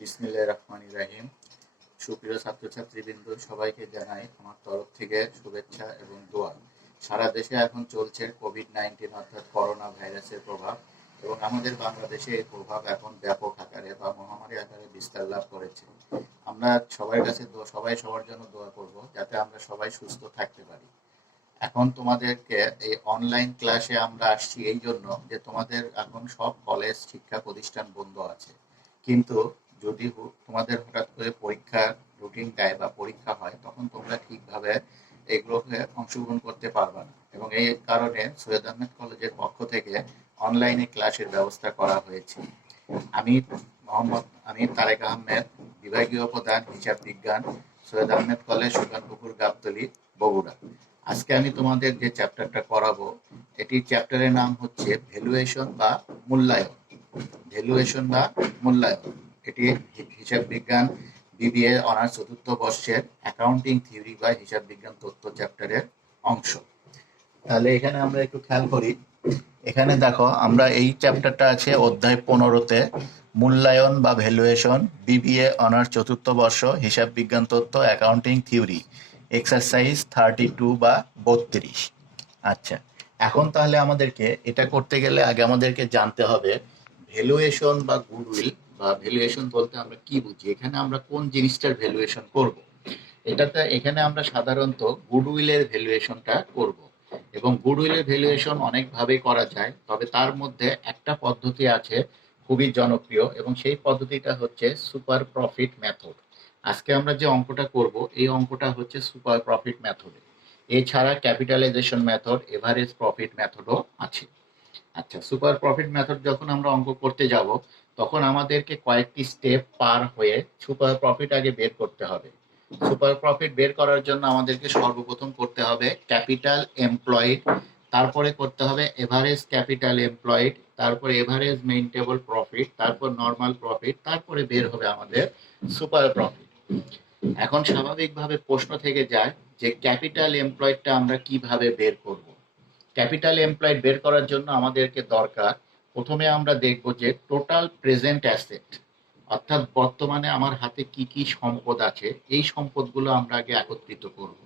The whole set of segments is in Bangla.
বিসমিল্লাহির রহমানির রহিম। সুপ্রিয় ছাত্রছাত্রীবৃন্দ, সবাইকে জানাই আমার তরফ থেকে শুভেচ্ছা এবং দোয়া। সারা দেশে এখন চলছে কোভিড-19 অর্থাৎ করোনা ভাইরাসের প্রভাব, এবং আমাদের বাংলাদেশে এই প্রভাব এখন ব্যাপক আকারে বা মহামারী আকারে বিস্তার লাভ করেছে। আমরা সবার কাছে সবাই সবার জন্য দোয়া করব যাতে আমরা সবাই সুস্থ থাকতে পারি। এখন তোমাদেরকে এই অনলাইন ক্লাসে আমরা আসছি এই জন্য যে তোমাদের এখন সব কলেজ শিক্ষা প্রতিষ্ঠান বন্ধ আছে, কিন্তু যদি তোমাদের হঠাৎ করে পরীক্ষার রুটিন দেয় বা পরীক্ষা হয়, তখন তোমরা ঠিকভাবে এগুলোকে অংশগ্রহণ করতে পারবে না, এবং এই কারণে সৈয়দ আহমেদ কলেজের পক্ষ থেকে অনলাইনে ক্লাসের ব্যবস্থা করা হয়েছে। আমি আমি তারেক আহমেদ, বিভাগীয় প্রধান হিসাব বিজ্ঞান, সৈয়দ আহমেদ কলেজ, সুকানপুকুর, গাবতলী, বগুড়া। আজকে আমি তোমাদের যে চ্যাপ্টারটা করাবো, এটি চ্যাপ্টারের নাম হচ্ছে ভ্যালুয়েশন বা মূল্যায়ন। ভ্যালুয়েশন বা মূল্যায়ন, এটি হিসাব বিজ্ঞান বিবিএ অনার্স চতুর্থ বর্ষের অ্যাকাউন্টিং থিওরি বা হিসাব বিজ্ঞান তথ্য চ্যাপ্টারের অংশ। তাহলে এখানে আমরা একটু খেয়াল করি। এখানে দেখো, আমরা এই চ্যাপ্টারটা আছে অধ্যায় 15-তে, মূল্যায়ন বা ভ্যালুয়েশন, বিবিএ অনার্স চতুর্থ বর্ষ, হিসাব বিজ্ঞান তথ্য, অ্যাকাউন্টিং থিওরি, এক্সারসাইজ 32 বা 32। আচ্ছা, এখন তাহলে আমাদেরকে এটা করতে গেলে আগে আমাদেরকে জানতে হবে ভ্যালুয়েশন বা গুডউইল, বা ভ্যালুয়েশন বলতে আমরা কি বুঝি, এখানে আমরা কোন জিনিসটার ভ্যালুয়েশন করব। এখানে আমরা সাধারণত গুডউইলের ভ্যালুয়েশনটা করব, এবং গুডউইলের ভ্যালুয়েশন অনেকভাবে করা যায়, তবে তার মধ্যে একটা পদ্ধতি আছে খুবই জনপ্রিয়, এবং সেই পদ্ধতিটা হচ্ছে সুপার প্রফিট মেথড। আজকে আমরা যে অঙ্কটা করব, এই অঙ্কটা হচ্ছে সুপার প্রফিট মেথডে। এছাড়া ক্যাপিটালাইজেশন মেথড, এভারেজ প্রফিট মেথডও আছে। আচ্ছা, সুপার প্রফিট মেথড যখন আমরা অঙ্ক করতে যাব, তখন আমাদেরকে কয়েকটি স্টেপ পার হয়ে সুপার প্রফিট আগে বের করতে হবে। সুপার প্রফিট বের করার জন্য আমাদেরকে সর্বপ্রথম করতে হবে ক্যাপিটাল এমপ্লয়েড, তারপরে করতে হবে এভারেজ ক্যাপিটাল এমপ্লয়েড, তারপরে এভারেজ মেইনটেবল প্রফিট, তারপর নর্মাল প্রফিট, তারপরে বের হবে আমাদের সুপার প্রফিট। এখন স্বাভাবিকভাবে প্রশ্ন থেকে যায় যে ক্যাপিটাল এমপ্লয়েডটা আমরা কিভাবে বের করব। ক্যাপিটাল এমপ্লয়েড বের করার জন্য আমাদেরকে দরকার, প্রথমে আমরা দেখব যে টোটাল প্রেজেন্ট অ্যাসেট, অর্থাৎ বর্তমানে আমার হাতে কি কি সম্পদ আছে, এই সম্পদগুলো আমরা আগে একত্রিত করব।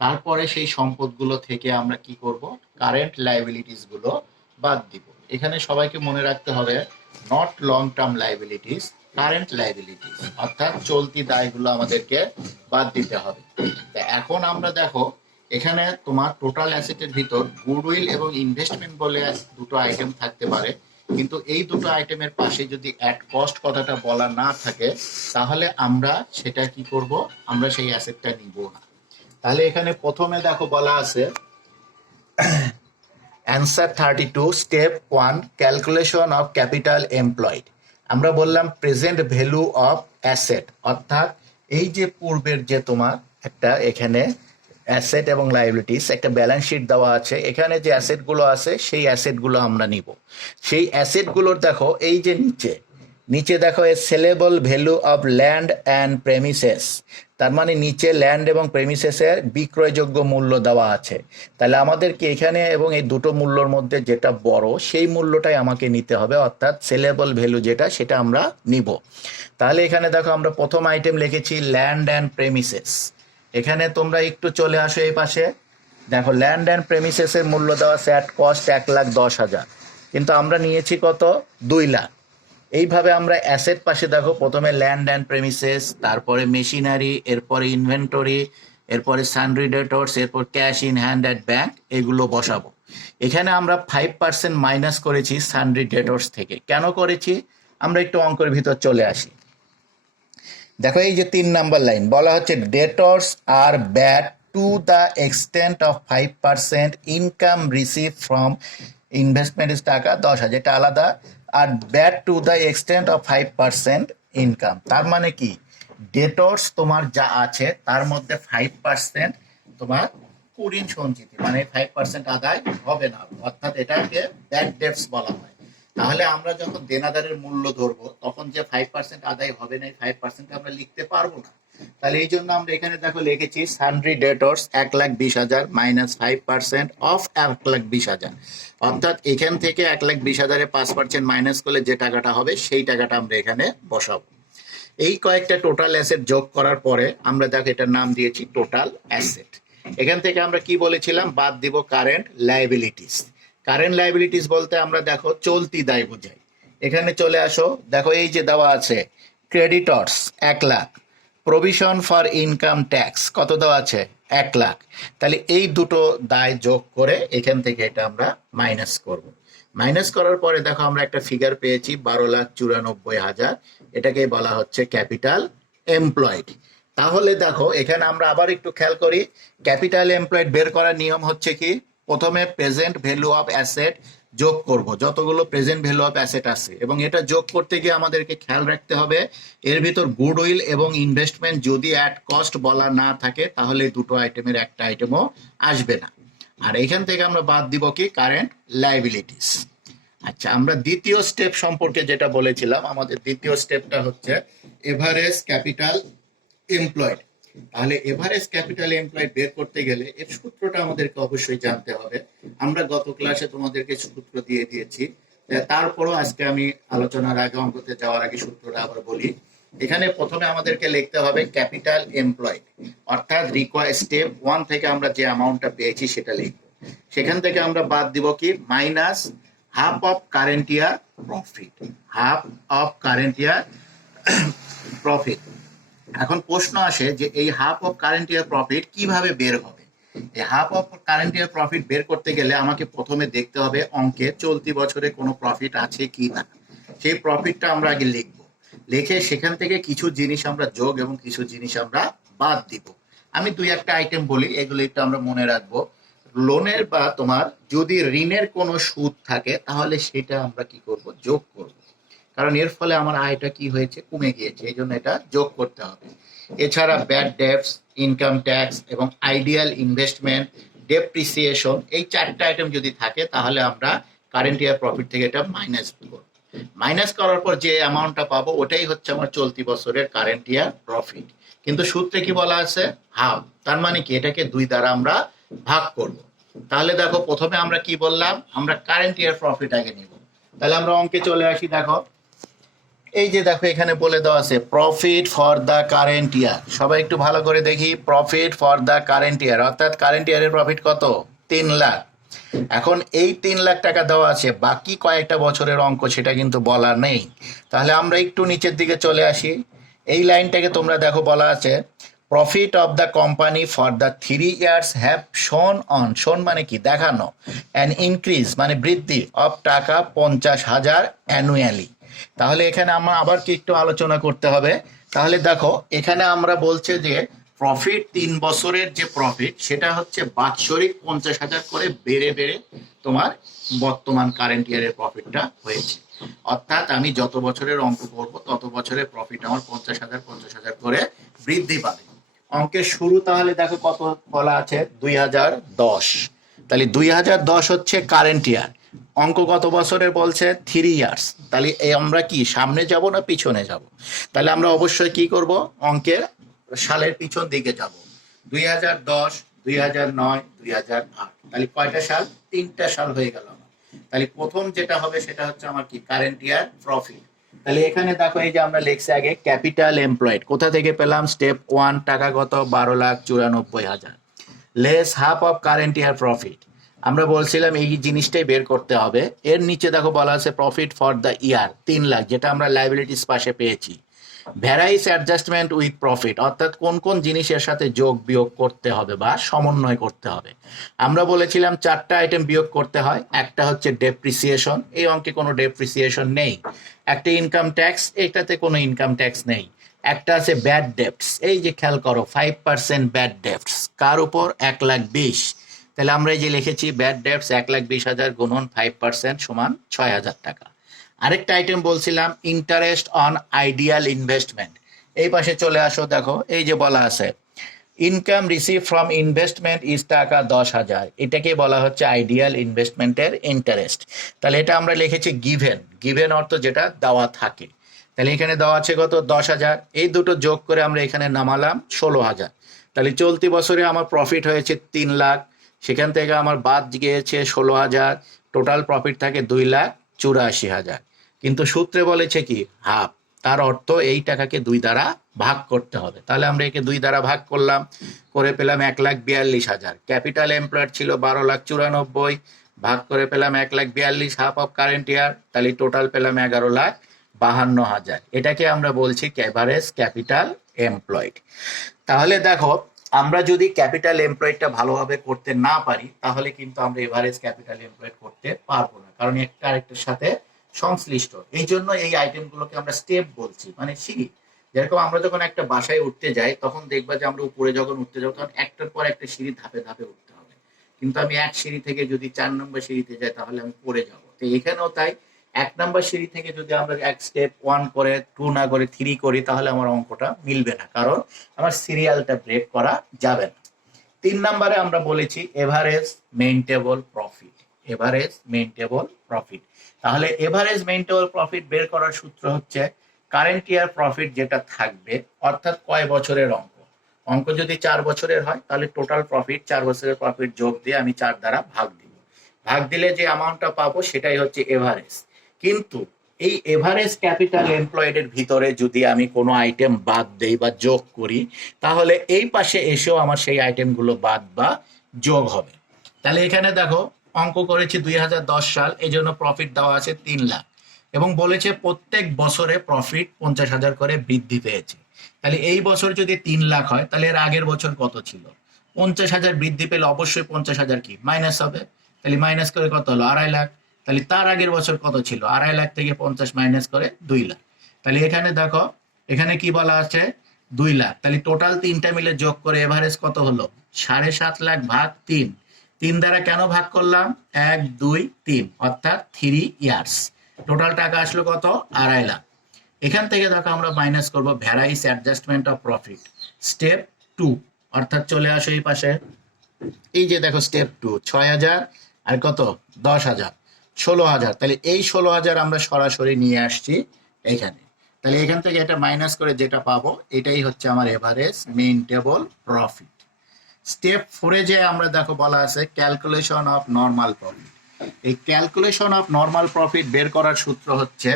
তারপরে সেই সম্পদগুলো থেকে আমরা কি করব, কারেন্ট লাইবিলিটিস গুলো বাদ দিব। এখানে সবাইকে মনে রাখতে হবে not long term liabilities, current liabilities, অর্থাৎ চলতি দায়গুলো আমাদেরকে বাদ দিতে হবে। এখন আমরা দেখো, এখানে তোমার টোটাল অ্যাসেটের ভিতর গুডউইল এবং ইনভেস্টমেন্ট বলে দুটো আইটেম থাকতে পারে, কিন্তু এই দুটো আইটেমের পাশে যদি অ্যাট কস্ট কথাটা বলা না থাকে, তাহলে আমরা সেটা কি করব, আমরা সেই অ্যাসেটটা নিব না। তাহলে এখানে প্রথমে দেখো বলা আছে answer 32, step 1, calculation of capital employed. আমরা বললাম প্রেজেন্ট ভ্যালু অফ অ্যাসেট, অর্থাৎ এই যে পূর্বের যে তোমার একটা এখানে অ্যাসেট এবং লাইবিলিটিস একটা ব্যালেন্স শিট দেওয়া আছে, এখানে যে অ্যাসেটগুলো আছে সেই অ্যাসেটগুলো আমরা নিব। সেই অ্যাসেটগুলোর দেখো এই যে নিচে নিচে দেখো a saleable value of land and premises, তার মানে নিচে ল্যান্ড এবং প্রেমিসেসের বিক্রয়যোগ্য মূল্য দেওয়া আছে। তাহলে আমাদেরকে এখানে এবং এই দুটো মূল্যর মধ্যে যেটা বড় সেই মূল্যটাই আমাকে নিতে হবে, অর্থাৎ সেলেবল ভ্যালু যেটা সেটা আমরা নিব। তাহলে এখানে দেখো আমরা প্রথম আইটেম লিখেছি ল্যান্ড অ্যান্ড প্রেমিসেস। এখানে তোমরা একটু চলে আসো এই পাশে, দেখো ল্যান্ড অ্যান্ড প্রেমিসেসের মূল্য দেওয়া আছে অ্যাট কস্ট 1,10,000, কিন্তু আমরা নিয়েছি কত, 2 লাখ। এইভাবে আমরা অ্যাসেট পাশে দেখো প্রথমে ল্যান্ড অ্যান্ড প্রেমিসেস, তারপরে মেশিনারি, এরপরে ইনভেন্টরি, এরপরে সানড্রি ডেটর্স, এরপর cash in hand at bank, এগুলো বসাবো। এখানে আমরা 5% মাইনাস করেছি সানড্রি ডেটর্স থেকে। কেন করেছি, আমরা একটু অঙ্কের ভিতর চলে আসি। দেখো এই যে 3 নাম্বার লাইন বলা হচ্ছে debtors are bad to the extent of 5% income receive from investment টাকা 10,000, এটা আলাদা, are bad to the extent of 5% income. তার মানে কি, ডেটর্স তোমার যা আছে তার মধ্যে 5% তোমার কুড়িন সঞ্চিতি, মানে 5% আদায় হবে না, অর্থাৎ এটাকে ব্যাড ডেটস বলা হয়। তাহলে আমরা যখন দেনাদারের মূল্য ধরবো, তখন যে 5% আদায় হবে না, 5% আমরা লিখতে পারবো না। তাহলে এই জন্য আমরা এখানে দেখো লিখেছি সানড্রি ডেটর্স 1,20,000 মাইনাস 5% অফ 1,20,000, অর্থাৎ এখান থেকে 1,20,000-এ 5% মাইনাস করলে যে টাকাটা হবে সেই টাকাটা আমরা এখানে বসাবো। এই কয়েকটা টোটাল অ্যাসেট যোগ করার পরে আমরা দেখো এটার নাম দিয়েছি টোটাল অ্যাসেট। এখান থেকে আমরা কি বলেছিলাম, বাদ দিব কারেন্ট লায়াবিলিটিস। কারেন্ট লায়াবিলিটিস বলতে আমরা দেখো চলতি দায় বোঝাই। এখানে চলে আসো, দেখো এই যে দেওয়া আছে creditors 1,00,000, provision for income tax কত দেওয়া আছে 1,00,000। তাহলে এই দুটো দায় যোগ করে এখান থেকে এটা আমরা মাইনাস করব। মাইনাস করার পরে দেখো আমরা একটা ফিগার পেয়েছি 12,94,000, এটাকে বলা হচ্ছে ক্যাপিটাল এমপ্লয়েড। তাহলে দেখো এখানে আমরা আবার একটু খেয়াল করি, ক্যাপিটাল এমপ্লয়েড বের করার নিয়ম হচ্ছে কি, প্রথমে প্রেজেন্ট ভ্যালু অফ অ্যাসেট যোগ করব, যতগুলো প্রেজেন্ট ভ্যালু অফ অ্যাসেট আছে, এবং এটা যোগ করতে গিয়ে আমাদেরকে খেয়াল রাখতে হবে এর ভিতর গুডউইল এবং ইনভেস্টমেন্ট যদি অ্যাট কস্ট বলা না থাকে তাহলে দুটো আইটেমের একটা আইটেমও আসবে না। আর এখান থেকে আমরা বাদ দিব কি কারেন্ট লায়াবিলিটিস। আচ্ছা, আমরা দ্বিতীয় স্টেপ সম্পর্কে যেটা বলেছিলাম, আমাদের দ্বিতীয় স্টেপটা হচ্ছে এভারেজ ক্যাপিটাল এমপ্লয়েড। তাহলে এভারেজ ক্যাপিটাল এমপ্লয়েড বের করতে গেলে এর সূত্রটা আমাদেরকে অবশ্যই জানতে হবে। আমরা গত ক্লাসে তোমাদেরকে সূত্র দিয়ে দিয়েছি, তারপরও আজকে আমি আলোচনার আগে, অঙ্কতে যাওয়ার আগে সূত্রটা আবার বলি। এখানে প্রথমে আমাদেরকে লিখতে হবে ক্যাপিটাল এমপ্লয়েড, অর্থাৎ স্টেপ 1 থেকে আমরা যে অ্যামাউন্টটা পেয়েছি সেটা লিখবো। সেখান থেকে আমরা বাদ দিব কি minus half of current year profit, half of current year profit. এখন প্রশ্ন আসে যে এই half of current year profit কিভাবে বের হবে। এই half of current year profit বের করতে গেলে আমাকে প্রথমে দেখতে হবে অঙ্কে চলতি বছরে কোনো প্রফিট আছে কি না। সেই প্রফিটটা আমরা আগে লিখব, লিখে সেখান থেকে কিছু জিনিস আমরা যোগ এবং কিছু জিনিস আমরা বাদ দিব। আমি 2-1টা আইটেম বলি, এগুলো একটু আমরা মনে রাখবো। লোনের বা তোমার যদি ঋণের কোনো সুদ থাকে তাহলে সেটা আমরা কি করব, যোগ করব, কারণ এর ফলে আমার আয়টা কি হয়েছে, কমে গিয়েছে, এই জন্য এটা যোগ করতে হবে। এছাড়া ব্যাড ডেটস, ইনকাম ট্যাক্স এবং আইডিয়াল ইনভেস্টমেন্ট, ডেপ্রিসিয়েশন, এই 4টা আইটেম যদি থাকে তাহলে আমরা কারেন্ট ইয়ার প্রফিট থেকে এটা মাইনাস করব। মাইনাস করার পর যে অ্যামাউন্টটা পাবো ওটাই হচ্ছে আমার চলতি বছরের কারেন্ট ইয়ার প্রফিট। কিন্তু সূত্রে কি বলা আছে, হাফ, তার মানে কি এটাকে 2 দ্বারা আমরা ভাগ করব। তাহলে দেখো প্রথমে আমরা কি বললাম, আমরা কারেন্ট ইয়ার প্রফিট আগে নিব। তাহলে আমরা অঙ্কে চলে আসি। দেখো এই যে দেখো এখানে বলে দেওয়া আছে profit for the current year. সবাই একটু ভালো করে দেখি, profit for the current year, অর্থাৎ কারেন্ট ইয়ারের প্রফিট কত, 3 লাখ। এখন এই 3 লাখ টাকা দেওয়া আছে, বাকি কয়েকটা বছরের অঙ্ক সেটা কিন্তু বলা নেই। তাহলে আমরা একটু নিচের দিকে চলে আসি। এই লাইনটাকে তোমরা দেখো বলা আছে profit of the company for the 3 years have শোন অন, শোন মানে কি দেখানো, অ্যান ইনক্রিজ মানে বৃদ্ধি অফ টাকা 50,000 অ্যানুয়ালি। তাহলে এখানে আমরা আবার কি একটু আলোচনা করতে হবে। তাহলে দেখো এখানে আমরা বলছে যে প্রফিট 3 বছরের যে প্রফিট সেটা হচ্ছে বাৎসরিক 50,000 করে বেড়ে বেড়ে তোমার বর্তমান কারেন্ট ইয়ারের প্রফিটটা হয়েছে। অর্থাৎ আমি যত বছরের অঙ্ক করবো তত বছরের প্রফিট আমার 50,000 করে বৃদ্ধি পাবে। অঙ্কের শুরু তাহলে দেখো কত বলা আছে, 2010। তাহলে 2010 হচ্ছে কারেন্ট ইয়ার। অঙ্ক কত বছরের বলছে, 3 ইয়ার্স। তাহলে এই আমরা কি সামনে যাব না পিছনে যাব? তাহলে আমরা অবশ্যই কি করব, অঙ্কের সালের পিছন দিকে যাব। 2010, 2009, 2008, তাহলে কয়টা সাল, 3টা সাল হয়ে গেল আমার। তাহলে প্রথম যেটা হবে সেটা হচ্ছে আমার কি কারেন্ট ইয়ার প্রফিট। তাহলে এখানে দেখো এই যে আমরা লিখছি আগে ক্যাপিটাল এমপ্লয়েড, কোথা থেকে পেলাম, স্টেপ 1, টাকা কত, 12,94,000, less half of current year profit. আমরা বলছিলাম এই জিনিসটাই বের করতে হবে। এর নিচে দেখো বলা আছে profit for the year 3 lakh, যেটা আমরা লাইবিলিটিস পাশে পেয়েছি। ভ্যারাইস অ্যাডজাস্টমেন্ট উইথ প্রফিট, অর্থাৎ কোন কোন জিনিসের সাথে যোগ বিয়োগ করতে হবে বা সমন্বয় করতে হবে। আমরা বলেছিলাম 4টা আইটেম বিয়োগ করতে হয়। একটা হচ্ছে ডেপ্রিসিয়েশন, এই অঙ্কে কোনো ডেপ্রিসিয়েশন নেই। একটা ইনকাম ট্যাক্স, এটাতে কোনো ইনকাম ট্যাক্স নেই। একটা আছে ব্যাড ডেপ্টস, এই যে খেয়াল করো 5% ব্যাড ডেপ্টস, কার উপর, 1,20,000। তাহলে আমরা এই যে লিখেছি ব্যাড ডেপ্টস 1,20,000 গুণন 5% সমান 6,000 টাকা। আরেকটা আইটেম বলছিলাম ইন্টারেস্ট অন আইডিয়াল ইনভেস্টমেন্ট, এই পাশে চলে আসো। দেখো এই যে বলা আছে income receive from investment is টাকা 10,000, এটাকে বলা হচ্ছে আইডিয়াল ইনভেস্টমেন্টের ইন্টারেস্ট। তাহলে এটা আমরা লিখেছি গিভেন, গিভেন অর্থ যেটা দেওয়া থাকে। তাহলে এখানে দেওয়া আছে কত, 10,000, এই দুটো যোগ করে আমরা এখানে নামালাম 16,000। তাহলে চলতি বছরে আমার প্রফিট হয়েছে 3 লাখ, সেখান থেকে আমার বাদ গিয়েছে 16,000, টোটাল প্রফিট থাকে 2,84,000। কিন্তু সূত্রে বলেছে কি হাফ, তার অর্থ এই টাকাকে 2 দ্বারা ভাগ করতে হবে। তাহলে আমরা একে 2 দ্বারা ভাগ করলাম, করে পেলাম 1,42,000। ক্যাপিটাল এমপ্লয়েড ছিল 12,94,000, ভাগ করে পেলাম 1,42,000 হাফ অফ কারেন্ট ইয়ার, তাহলে টোটাল পেলাম 11,52,000। এটাকে আমরা বলছি এভারেজ ক্যাপিটাল এমপ্লয়েড। তাহলে দেখো, আমরা যদি ক্যাপিটাল এমপ্লয়েডটা ভালোভাবে করতে না পারি তাহলে কিন্তু আমরা এভারেজ ক্যাপিটাল এমপ্লয়েড করতে পারবো না, কারণ একটা আরেকটার সাথে সংশ্লিষ্ট। এই জন্য এই আইটেমগুলোকে আমরা স্টেপ বলছি, মানে সিঁড়ি। যেরকম আমরা যখন একটা বাসায় উঠতে যাই তখন দেখবা যে আমরা উপরে যখন উঠতে যাবো তখন একটার পর একটা সিঁড়ি ধাপে ধাপে উঠতে হবে, কিন্তু আমি এক সিঁড়ি থেকে যদি 4 নম্বর সিঁড়িতে যাই তাহলে আমি পড়ে যাবো। তো এখানেও তাই, 1 নম্বর সিঁড়ি থেকে যদি আমরা এক স্টেপ 1 করে 2 না করে 3 করি তাহলে আমার অঙ্কটা মিলবে না, কারণ আমার সিরিয়ালটা ব্রেক করা যাবে না। 3 নম্বরে আমরা বলেছি average maintainable profit. Average maintainable profit, তাহলে এভারেজ মেইনটেবল প্রফিট বের করার সূত্র হচ্ছে কারেন্ট ইয়ার প্রফিট যেটা থাকবে, অর্থাৎ কয় বছরের অঙ্ক। অঙ্ক যদি 4 বছরের হয় তাহলে টোটাল প্রফিট 4 বছরের প্রফিট যোগ দিয়ে আমি 4 দ্বারা ভাগ দিব। ভাগ দিলে যে অ্যামাউন্টটা পাবো সেটাই হচ্ছে এভারেজ। কিন্তু এই এভারেজ ক্যাপিটাল এমপ্লয়েডের ভিতরে যদি আমি কোনো আইটেম বাদ দেই বা যোগ করি তাহলে এই পাশে এসেও আমার সেই আইটেমগুলো বাদ বা যোগ হবে। তাহলে এখানে দেখো, অঙ্ক করেছি 2010 সাল, এই জন্য প্রফিট দেওয়া আছে 3 লাখ, এবং বলেছে প্রত্যেক বছরে প্রফিট 50,000 করে বৃদ্ধি পেয়েছে। তাহলে এই বছর যদি 3 লাখ হয় তাহলে এর আগের বছর কত ছিল? 50,000 বৃদ্ধি পেলে অবশ্যই 50,000 কি মাইনাস হবে, তাহলে মাইনাস করে কত হলো? 2.5 লাখ। তাহলে তার আগের বছর কত ছিল? 2.5 লাখ থেকে 50 মাইনাস করে 2 লাখ। তাহলে এখানে দেখো, এখানে কি বলা আছে? 2 লাখ। তাহলে টোটাল তিনটা মিলে যোগ করে এভারেজ কত হলো? 7.5 লাখ ভাগ 3। 3 দ্বারা কেন ভাগ করলাম? 1 2 3, অর্থাৎ 3 ইয়ার্স। টোটাল টাকা আসলো কত? 2.5 লাখ। এখান থেকে দেখো আমরা মাইনাস করব ভ্যারাইস অ্যাডজাস্টমেন্ট অফ প্রফিট, স্টেপ 2, অর্থাৎ চলে আসো এই পাশে। এই যে দেখো স্টেপ 2, 6,000 আর কত? 10,000, 16,000। তাহলে এই 16,000 আমরা সরাসরি নিয়ে আসছি এইখানে। তাহলে এখান থেকে এটা মাইনাস করে যেটা পাবো এটাই হচ্ছে আমার এভারেজ মেইনটেবল প্রফিট। স্টেপ 4 যে আমরা দেখো বলা আছে ক্যালকুলেশন অফ নর্মাল প্রফিট। এই ক্যালকুলেশন অফ নর্মাল প্রফিট বের করার সূত্র হচ্ছে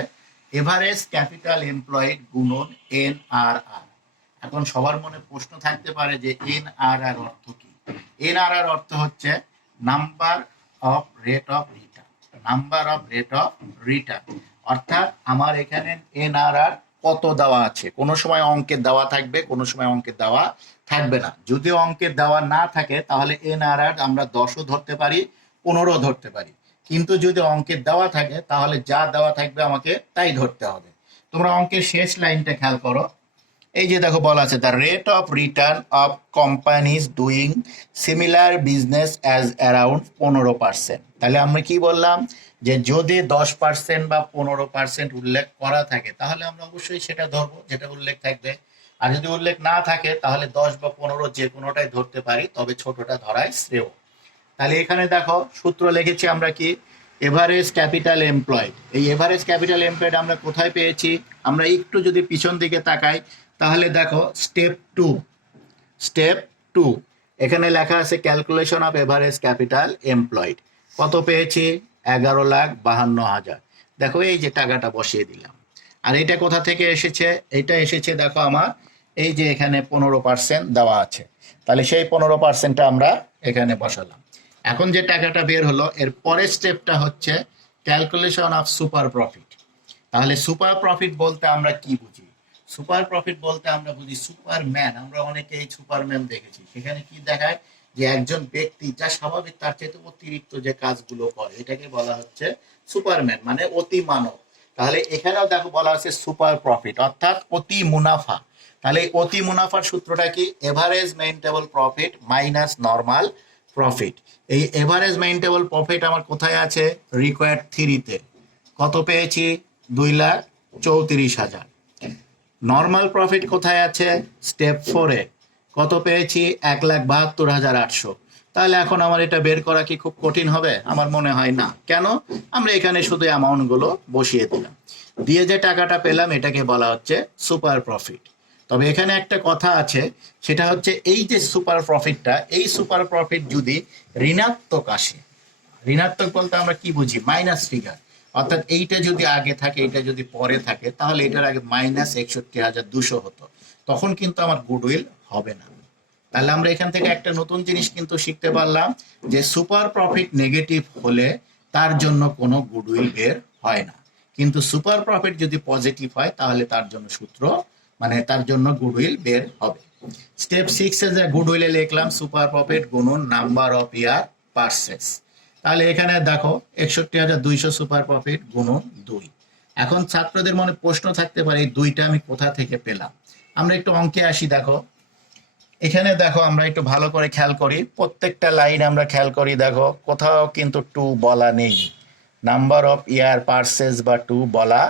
এভারেজ ক্যাপিটাল এমপ্লয়েড গুণন NRR। এখন সবার মনে প্রশ্ন থাকতে পারে যে NRR অর্থ কি? NRR অর্থ হচ্ছে number of rate of return. Number of rate of return, অর্থাৎ আমার এখানে NRR কত দেওয়া আছে। কোনো সময় অঙ্কের দেওয়া থাকবে, কোনো সময় অঙ্কের দেওয়া থাকবে না। যদি অঙ্কের দেওয়া না থাকে তাহলে NRR আমরা 10ও ধরতে পারি, 15ও ধরতে পারি, কিন্তু যদি অঙ্কের দেওয়া থাকে তাহলে যা দেওয়া থাকবে আমাকে তাই ধরতে হবে। তোমরা অঙ্কের শেষ লাইনটা খেয়াল করো। এই যে দেখো বলা আছে the rate of return of companies doing similar business as around 15%। তাহলে আমরা কি বললাম যে যদি 10% বা 15% উল্লেখ করা থাকে তাহলে আমরা অবশ্যই সেটা ধরবো যেটা উল্লেখ থাকবে, আর যদি উল্লেখ না থাকে তাহলে 10 বা 15 যে কোনোটাই ধরতে পারি, তবে ছোটটা ধরাই শ্রেয়। তাহলে এখানে দেখো সূত্র লিখেছি আমরা কি? Average capital employed. এই এভারেজ ক্যাপিটাল এমপ্লয়েড আমরা কোথায় পেয়েছি? আমরা একটু যদি পিছন দিকে তাকাই তাহলে দেখো স্টেপ 2, স্টেপ 2 এখানে লেখা আছে calculation of average capital employed. কত পেয়েছি? 11,52,000। দেখো এই যে টাকাটা বসিয়ে দিলাম। আর এটা কোথা থেকে এসেছে? এটা এসেছে দেখো আমার এই যে এখানে 15% দেওয়া আছে, তাহলে সেই 15%টা আমরা এখানে বসালাম। এখন যে টাকাটা বের হলো এর পরের স্টেপটা হচ্ছে ক্যালকুলেশন অফ সুপার প্রফিট। তাহলে সুপার প্রফিট বলতে আমরা কি বুঝি? সুপার প্রফিট বলতে আমরা বুঝি সুপারম্যান। আমরা অনেকেই সুপারম্যান দেখেছি, সেখানে কি দেখায় যে একজন ব্যক্তি যা স্বাভাবিক তার চেয়ে অতিরিক্ত যে কাজগুলো করে এটাকে বলা হচ্ছে সুপারম্যান, মানে অতি মানব। তাহলে এখানেও দেখো বলা আছে সুপার প্রফিট, অর্থাৎ অতি মুনাফা। তাহলে অতি মুনাফার সূত্রটা কি? Average maintainable profit minus normal profit. এই এভারেজ মেইনটেবল প্রফিট আমার কোথায় আছে? রিকোয়ার্ড 3-তে। কত পেয়েছি? 2,34,000। নর্মাল প্রফিট কোথায় আছে? স্টেপ 4-এ। কত পেয়েছি? 1,72,800। তাহলে এখন আমার এটা বের করা কি খুব কঠিন হবে? আমার মনে হয় না। কেন? আমরা এখানে শুধু অ্যামাউন্টগুলো বসিয়ে দিলাম, দিয়ে যে টাকাটা পেলাম এটাকে বলা হচ্ছে সুপার প্রফিট। তবে এখানে একটা কথা আছে, সেটা হচ্ছে এই যে সুপার প্রফিটটা, এই সুপার প্রফিট যদি ঋণাত্মক আসে, ঋণাত্মক বলতে আমরা কি বুঝি? মাইনাস ফিগার, অর্থাৎ এইটা যদি আগে থাকে, এটা যদি পরে থাকে, তাহলে এটার আগে -৬১,২০০ হতো, তখন কিন্তু আমার গুডউইল হবে না। তাহলে আমরা এখান থেকে একটা নতুন জিনিস কিন্তু শিখতে পারলাম যে সুপার প্রফিট নেগেটিভ হলে তার জন্য কোনো গুডউইল বের হয় না, কিন্তু সুপার প্রফিট যদি পজিটিভ হয় তাহলে তার জন্য সূত্র, মানে তার জন্য গুডউইল বের হবে। স্টেপ 6 এ যে গুডউইলে লিখলাম সুপার প্রফিট গুণন নাম্বার অফ ইয়ার পারচেস। তাহলে এখানে দেখো ৬১,২০০ সুপার প্রফিট গুণন 2। এখন ছাত্রদের মনে প্রশ্ন থাকতে পারে এই 2টা আমি কোথা থেকে পেলাম। আমরা একটু অঙ্কে আসি। দেখো এখানে দেখো আমরা একটু ভালো করে খেয়াল করি, প্রত্যেকটা লাইন আমরা খেয়াল করি, দেখো কোথাও কিন্তু 2 বলা নেই, নাম্বার অফ ইয়ার পারচেস বা 2 বলা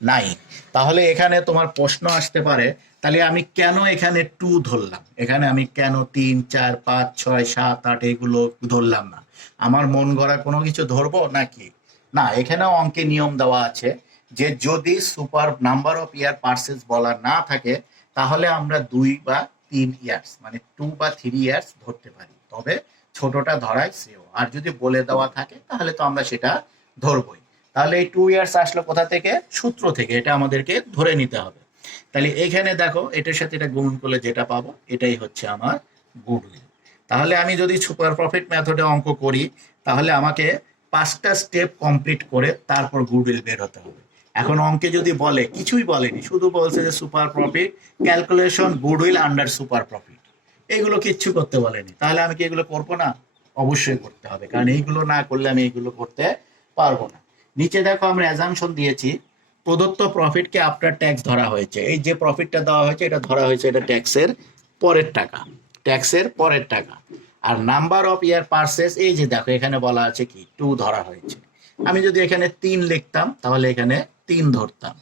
নাই। তাহলে এখানে তোমার প্রশ্ন আসতে পারে তাহলে আমি কেন এখানে 2 ধরলাম, এখানে আমি কেন 3, 4, 5, 6, 7, 8 এগুলো ধরলাম না? আমার মন গড়া কোনো কিছু ধরবো নাকি? না, এখানেও অঙ্কে নিয়ম দেওয়া আছে যে যদি super number of year purchase বলা না থাকে তাহলে আমরা 2 বা 3 ইয়ার্স মানে 2 বা 3 ইয়ার্স ধরতে পারি, তবে ছোটটা ধরাই শ্রেয়। আর যদি বলে দেওয়া থাকে তাহলে তো আমরা সেটা ধরবই। তাহলে এই 2 ইয়ার্স আসলো কোথা থেকে? সূত্র থেকে, এটা আমাদেরকে ধরে নিতে হবে। তাহলে এখানে দেখো এটার সাথে এটা গুণ করলে যেটা পাবো এটাই হচ্ছে আমার গুডউইল। তাহলে আমি যদি সুপার প্রফিট মেথডে অঙ্ক করি তাহলে আমাকে 5টা স্টেপ কমপ্লিট করে তারপর গুডউইল বের হতে হবে। এখন অঙ্কে যদি বলে, কিছুই বলেনি, শুধু বলছে যে super profit calculation goodwill under super profit, এইগুলো কিচ্ছু করতে বলেনি, তাহলে আমি কি এগুলো করবো না? অবশ্যই করতে হবে, কারণ এইগুলো না করলে আমি এইগুলো করতে পারবো না। নিচে দেখো আমরা অ্যাজাম্পশন দিয়েছি প্রদত্ত প্রফিটকে আফটার ট্যাক্স ধরা হয়েছে। এই যে প্রফিটটা দেওয়া হয়েছে এটা ধরা হয়েছে এটা ট্যাক্সের পরের টাকা, ট্যাক্সের পরের টাকা। আর নাম্বার অফ ইয়ার পারচেস, এই যে দেখো এখানে বলা আছে কি 2 ধরা হয়েছে। আমি যদি এখানে 3 লিখতাম তাহলে এখানে 3 ধরতাম।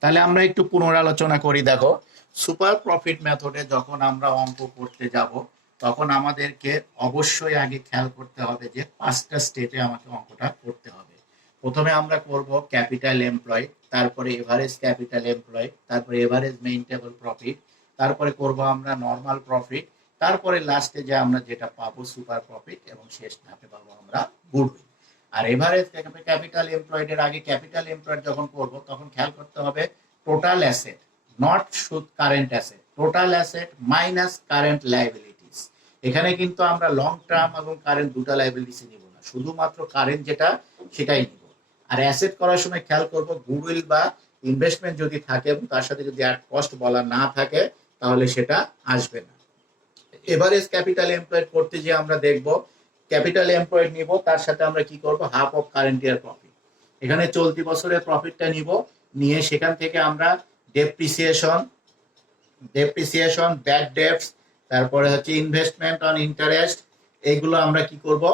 তাহলে আমরা একটু পুনরালোচনা করি। দেখো সুপার প্রফিট মেথডে যখন আমরা অঙ্ক করতে যাব তখন আমাদেরকে অবশ্যই আগে খেয়াল করতে হবে যে 5টা স্টেপে আমাকে অঙ্কটা করতে হবে। প্রথমে আমরা করব ক্যাপিটাল এমপ্লয়, তারপরে এভারেজ ক্যাপিটাল এমপ্লয়, তারপরে এভারেজ মেইনটেবল প্রফিট, তারপরে করব আমরা নর্মাল প্রফিট, তারপরে লাস্টে যে আমরা যেটা পাবো সুপার প্রফিট, এবং শেষ ধাপে পাবো আমরা গুডউইল। আর এভারেজ ক্যাপিটাল এমপ্লয়েড এর আগে ক্যাপিটাল এমপ্লয়েড যখন করব তখন খেয়াল করতে হবে টোটাল অ্যাসেট, নট শুধু current asset, total asset minus current liabilities. এখানে কিন্তু আমরা লং টার্ম এবং কারেন্ট দুটো লায়াবিলিটিস নিব না, শুধুমাত্র কারেন্ট যেটা সেটাই নিব। আর অ্যাসেট করার সময় খেয়াল করব গুডউইল বা ইনভেস্টমেন্ট যদি থাকে এবং তার সাথে যদি আর কস্ট বলা না থাকে তাহলে সেটা আসবে না। এভারেজ ক্যাপিটাল এমপ্লয়েড করতে যে আমরা দেখব ক্যাপিটাল এমপ্লয়েড নিব, তার সাথে আমরা কি করব half of current year profit, এখানে চলতি বছরের প্রফিটটা নিব, নিয়ে সেখান থেকে আমরা ডেপ্রিসিয়েশন ব্যাড ডেটস, তারপরে হচ্ছে ইনভেস্টমেন্ট অন ইন্টারেস্ট, এইগুলো আমরা কি করব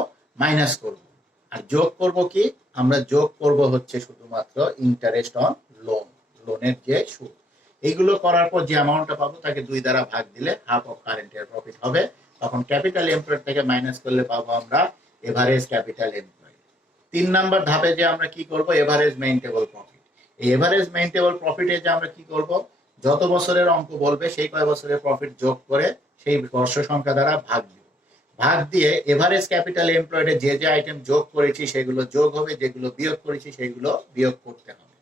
মাইনাস করব। আর যোগ করব কি, আমরা যোগ করব হচ্ছে শুধুমাত্র ইন্টারেস্ট অন লোন, লোনের যে সুদ। এইগুলো করার পর যে অ্যামাউন্টটা পাবো তাকে 2 দ্বারা ভাগ দিলে half of current year profit হবে, তখন ক্যাপিটাল এমপ্লয়েড থেকে মাইনাস করলে পাবো আমরা এভারেজ ক্যাপিটাল এমপ্লয়েড। 3 নাম্বার ধাপে যে আমরা কি করব এভারেজ মেইনটেবল প্রফিট। এই এভারেজ মেইনটেবল প্রফিটে যে আমরা কি করব যত বছরের অঙ্ক বলবে সেই কয় বছরের প্রফিট যোগ করে সেই বর্ষ সংখ্যা দ্বারা ভাগ দিব, ভাগ দিয়ে এভারেজ ক্যাপিটাল এমপ্লয়েডে যে যে আইটেম যোগ করেছি সেগুলো যোগ হবে, যেগুলো বিয়োগ করেছি সেগুলো বিয়োগ করতে হবে।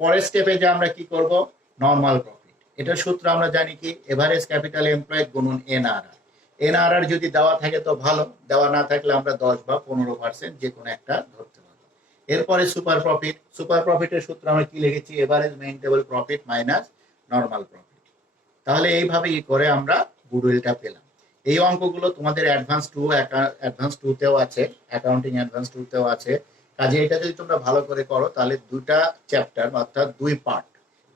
পরের স্টেপে যে আমরা কি করব নরমাল প্রফিট, এটার সূত্র আমরা জানি কি এভারেজ ক্যাপিটাল এমপ্লয়েড গুণন এনআরআর। এনআরআর যদি দেওয়া থাকে তো ভালো, দেওয়া না থাকলে আমরা 10 বা 15% যে কোনো একটা ধরতে পারবো। এরপরে সুপার প্রফিট, সুপার প্রফিটের সূত্র আমরা কি লিখেছি average maintainable profit minus normal profit. তাহলে এইভাবে করে আমরা গুডউইলটা পেলাম। এই অঙ্কগুলো তোমাদের অ্যাডভান্স 2 তেও আছে, অ্যাকাউন্টিং অ্যাডভান্স 2 তেও আছে। কাজে এটা যদি তোমরা ভালো করে করো তাহলে 2টা চ্যাপ্টার অর্থাৎ 2 পার্ট,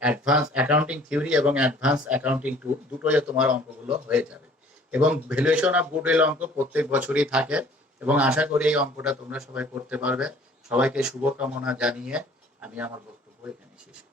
অ্যাডভান্স অ্যাকাউন্টিং থিওরি এবং অ্যাডভান্স অ্যাকাউন্টিং 2 দুটোই তোমার অঙ্কগুলো হয়ে যাবে। এবং ভ্যালুয়েশন অফ গুডউইল অঙ্ক প্রত্যেক বছরই থাকে, এবং আশা করি এই অঙ্কটা তোমরা সবাই করতে পারবে। সবাইকে শুভকামনা জানিয়ে আমি আমার বক্তব্য এখানে শেষ করি।